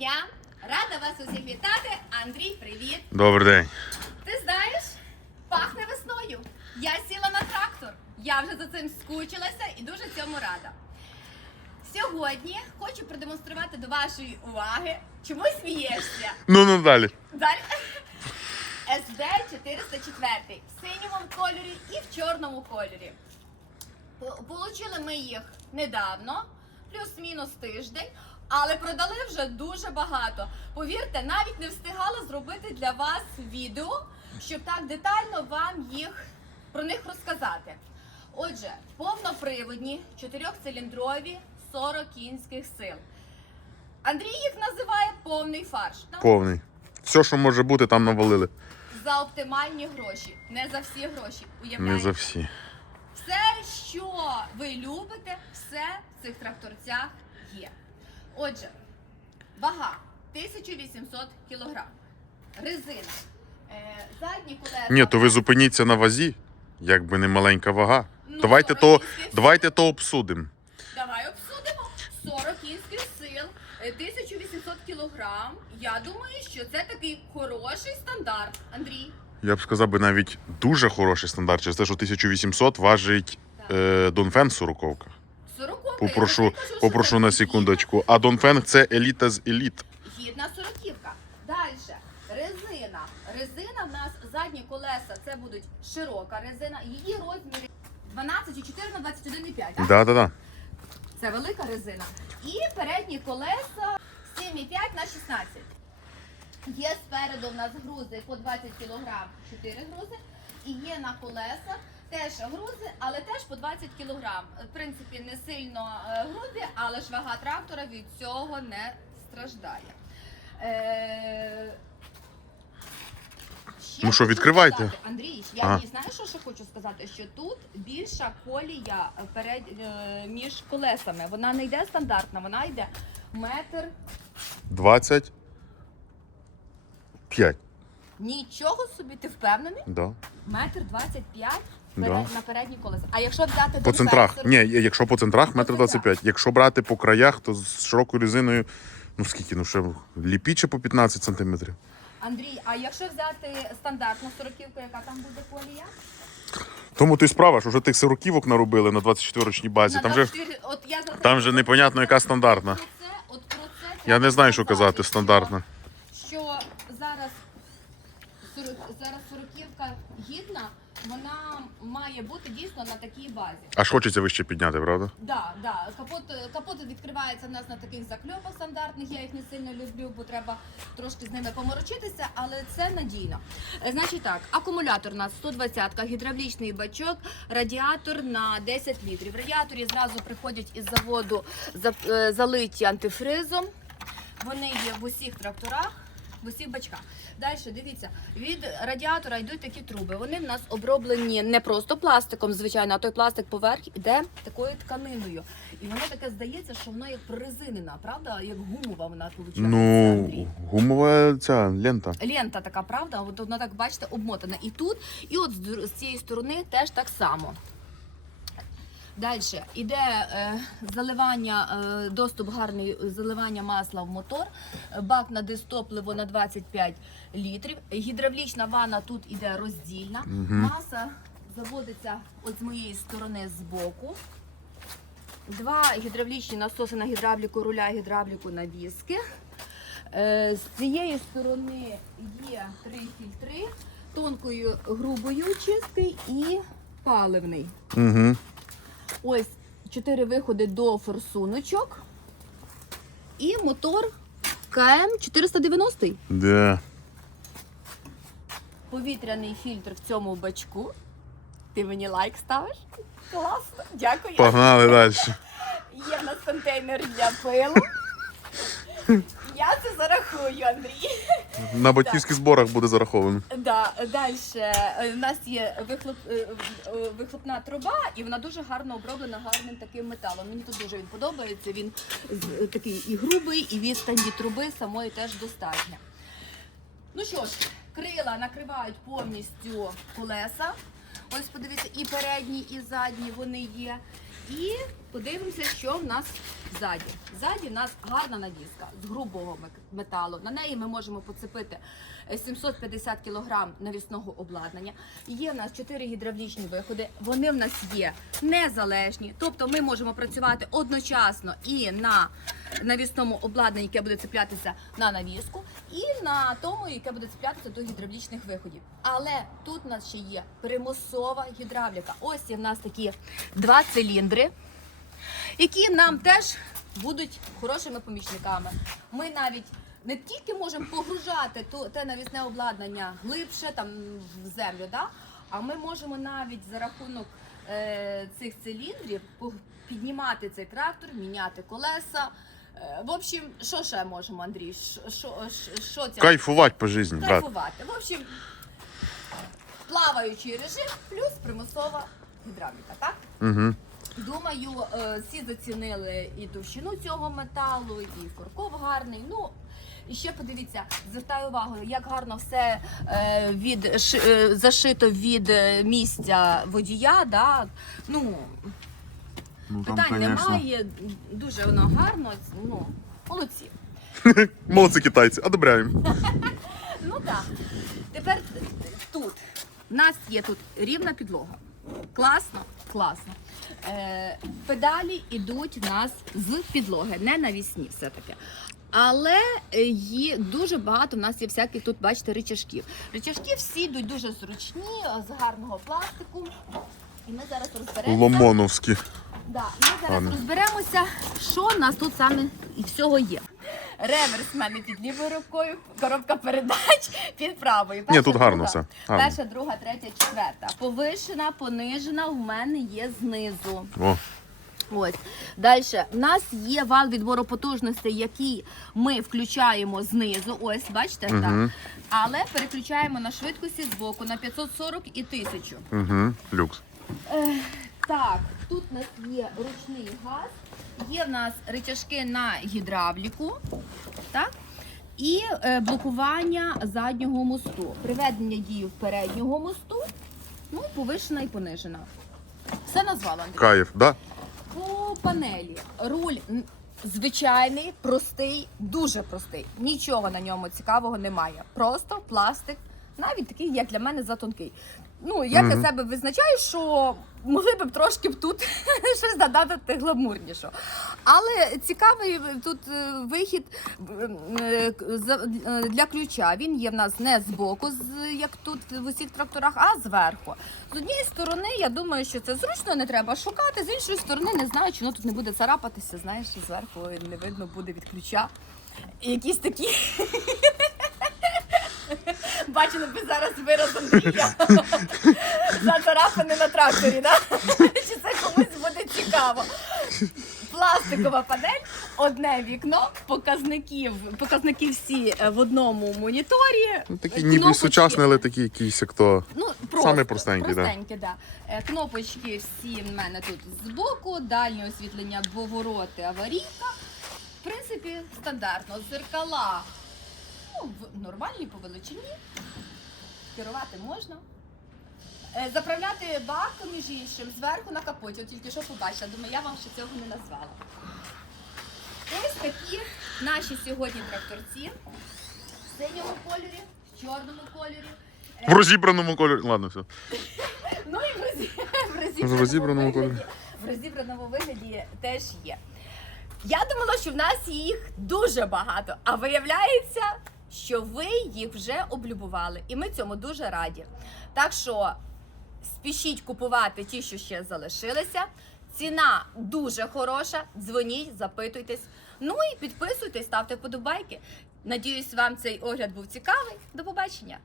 Рада вас усіх вітати. Андрій, привіт. Добрий день. Ти знаєш, пахне весною. Я сіла на трактор. Я вже за цим скучилася і дуже цьому рада. Сьогодні хочу продемонструвати до вашої уваги. Чому смієшся? Ну ну далі. Далі. СД 404 в синьому кольорі і в чорному кольорі. Получили ми їх недавно, плюс-мінус тиждень, але продали вже дуже багато. Повірте, навіть не встигала зробити для вас відео, щоб так детально вам їх про них розказати. Отже, повноприводні, чотирьохциліндрові, 40 кінських сил. Андрій їх називає повний фарш. Повний. Все, що може бути, там навалили. за оптимальні гроші, не за всі гроші. Не за всі. Все, що ви любите, все в цих тракторцях є. Отже, вага 1800 кг. Резина. Е, задні колеса. Ні, то ви зупиніться на вазі, якби не маленька вага. Ну, давайте то, кінських давайте то обсудимо. Давай обсудимо. 40 кінських сил, е, 1800 кг. Я думаю, що це такий хороший стандарт, Андрій. Я б сказав би навіть дуже хороший стандарт, через те, що 1800 важить е, Донфен 40 40 Попрошу, попрошу на секундочку. А Донфенг це еліта з еліт. Гідна сороківка. Далі. Резина. Резина в нас задні колеса. Це будуть широка резина. Її розміри 12,4 на 21,5. так? Да-да-да. Це велика резина. І передні колеса 7,5 на 16. Є спереду в нас грузи по 20 кг 4 грузи. І є на колесах теж грузи, але теж по 20 кг. В принципі, не сильно е, але ж вага трактора від цього не страждає. Е... ще Ну що, хочу відкривайте. сказати, Андрій, я Ага. знаєш, що ще хочу сказати? Що тут більша колія перед, е, між колесами. Вона не йде стандартна, вона йде метр. 25. Нічого собі, ти впевнений? Да. Метр 25 Да. на передні колеса. А якщо взяти По центрах. Ні, якщо по центрах, метр 25. Якщо брати по краях, то з широкою резиною, ну скільки, ну ще ліпіче по 15 сантиметрів. Андрій, а якщо взяти стандартну сороківку, яка там буде колія? Тому то й справа, що вже тих сироківок наробили на 24-річній базі. На Там вже от я там вже непонятно, яка стандартна. Це- от про це Я не знаю, що казати, стандартна. Що, що зараз, сорок- зараз сороківка гідна, вона має бути дійсно на такій базі. Аж хочеться вище підняти, правда? Да, да. Капот, капот відкривається в нас на таких закльопах стандартних. Я їх не сильно люблю, бо треба трошки з ними поморочитися, але це надійно. Е, Значить так, акумулятор у нас 120, гідравлічний бачок, радіатор на 10 літрів. В радіаторі зразу приходять із заводу е, залиті антифризом. Вони є в усіх тракторах. В усіх бачках. Далі дивіться, від радіатора йдуть такі труби. Вони в нас оброблені не просто пластиком, звичайно, а той пластик поверх іде такою тканиною. І воно таке здається, що воно як прорезинена, правда? Як гумова вона виходить. Ну, гумова ця лента. Лента така, правда? От вона так, бачите, обмотана. І тут, і от з, цієї сторони теж так само. Далі іде е, заливання, е, доступ гарний заливання масла в мотор, е, бак на дистопливо на 25 літрів. Гідравлічна ванна тут іде роздільна. Маса заводиться от з моєї сторони збоку. Два гідравлічні насоси на гідравліку руля, гідравліку на віски. Е, З цієї сторони є три фільтри, тонкої грубої очистки і паливний. Угу. Ось чотири виходи до форсуночок. І мотор КМ 490. Да. Повітряний фільтр в цьому бачку. Ти мені лайк ставиш? Класно, дякую. Погнали далі. Є в нас контейнер для пилу. Я це зарахую, Андрій. На батьківських зборах буде зараховано. Да, далі у нас є вихлоп, е, е, вихлопна труба, і вона дуже гарно оброблена гарним таким металом. Мені тут дуже він подобається. Він з- такий і грубий, і відстань від труби самої теж достатня. Ну що ж, крила накривають повністю колеса. Ось подивіться, і передні, і задні вони є. І подивимося, що в нас ззаді. Ззаді в нас гарна навіска з грубого металу. На неї ми можемо поцепити е, 750 кг навісного обладнання. Є в нас 4 гідравлічні виходи. Вони в нас є незалежні. Тобто ми можемо працювати одночасно і на навісному обладнанні, яке буде цеплятися на навіску, і на тому, яке буде цеплятися до гідравлічних виходів. Але тут у нас ще є примусова гідравліка. Ось є в нас такі два циліндри, які нам теж будуть хорошими помічниками. Ми навіть не тільки можемо погружати те навісне обладнання глибше там в землю, да? а ми можемо навіть за рахунок е, цих циліндрів піднімати цей трактор, міняти колеса. Е, в общем, що ще можемо, Андрій? Що- що Кайфувати по житті, брат. кайфувати? В общем, плаваючий режим плюс примусова гідравліка, так? Угу. Думаю, е, всі зацінили і товщину цього металу, і фурков гарний. Ну і ще подивіться, звертаю увагу, як гарно все е, від е, зашито від місця водія. Да? Ну Ну там, питань звісно. немає. Дуже воно гарно. Ну молодці. Молодці китайці, одобряємо. Ну так. Тепер тут. У нас є тут рівна підлога. Класно? Класно. Е, педалі йдуть в нас з підлоги, не навісні все-таки. Але е, є дуже багато в нас є всяких тут, бачите, рычажків. Рычажки всі йдуть дуже зручні, е, з гарного пластику. І ми зараз розберемося. Ломоновські. Да, ми зараз Ладно. розберемося, що в нас тут саме і всього є. Реверс в мене під лівою рукою, коробка передач під правою. Ні, тут гарно друга. все. Гарно. Перша, друга, третя, четверта. Повишена, понижена в мене є знизу. О, Ось. Далі. В нас є вал відбору потужностей, який ми включаємо знизу. Ось, бачите, так. Але переключаємо на швидкості з боку на 540 і 1000. угу. Люкс. Е, Так, тут у нас є ручний газ, є в нас рычажки на гідравліку, так? І е, блокування заднього мосту, приведення дії переднього мосту, ну повишена і понижена. Все назвала Андрій. Кайф, да? По панелі руль звичайний, простий, дуже простий. Нічого на ньому цікавого немає. Просто пластик, навіть такий, як для мене, затонкий. Ну, я для Мгм. себе визначаю, що могли б трошки б тут щось додати гламурнішого. Але цікавий тут е, вихід е, е, для ключа. Він є в нас не збоку, з- як тут в усіх тракторах, а зверху. З однієї сторони, я думаю, що це зручно, не треба шукати. З іншої сторони, не знаю, чи воно тут не буде царапатися. Знаєш, зверху не видно буде від ключа. Якісь такі. Бачили би зараз вираз Андрія. Зацарапане на тракторі, да? Чи це комусь буде цікаво? Пластикова панель, одне вікно, показників, показники всі е, в одному моніторі. Ну, такі Е, ніби кнопочки- сучасні, але такі якісь, як то. Ну, просто, Саме простенькі, да. простенькі, да. Е, Кнопочки всі в мене тут збоку, дальнє освітлення, двовороти, аварійка. В принципі, стандартно. Зеркала ну, в нормальній по величині. Керувати можна. Е, Заправляти бак, між іншим, зверху на капоті. От тільки що побачила. Думаю, я вам ще цього не назвала. Ось такі наші сьогодні тракторці в синьому кольорі, в чорному кольорі. Е, В розібраному кольорі. Ладно, все. Ну і в, розі... в, В розібраному, розібраному вигляді, в розібраному вигляді теж є. Я думала, що в нас їх дуже багато, а виявляється, що ви їх вже облюбували, і ми цьому дуже раді. Так що спішіть купувати ті, що ще залишилися. Ціна дуже хороша. Дзвоніть, запитуйтесь. Ну і підписуйтесь, ставте вподобайки. Надіюсь, вам цей огляд був цікавий. До побачення!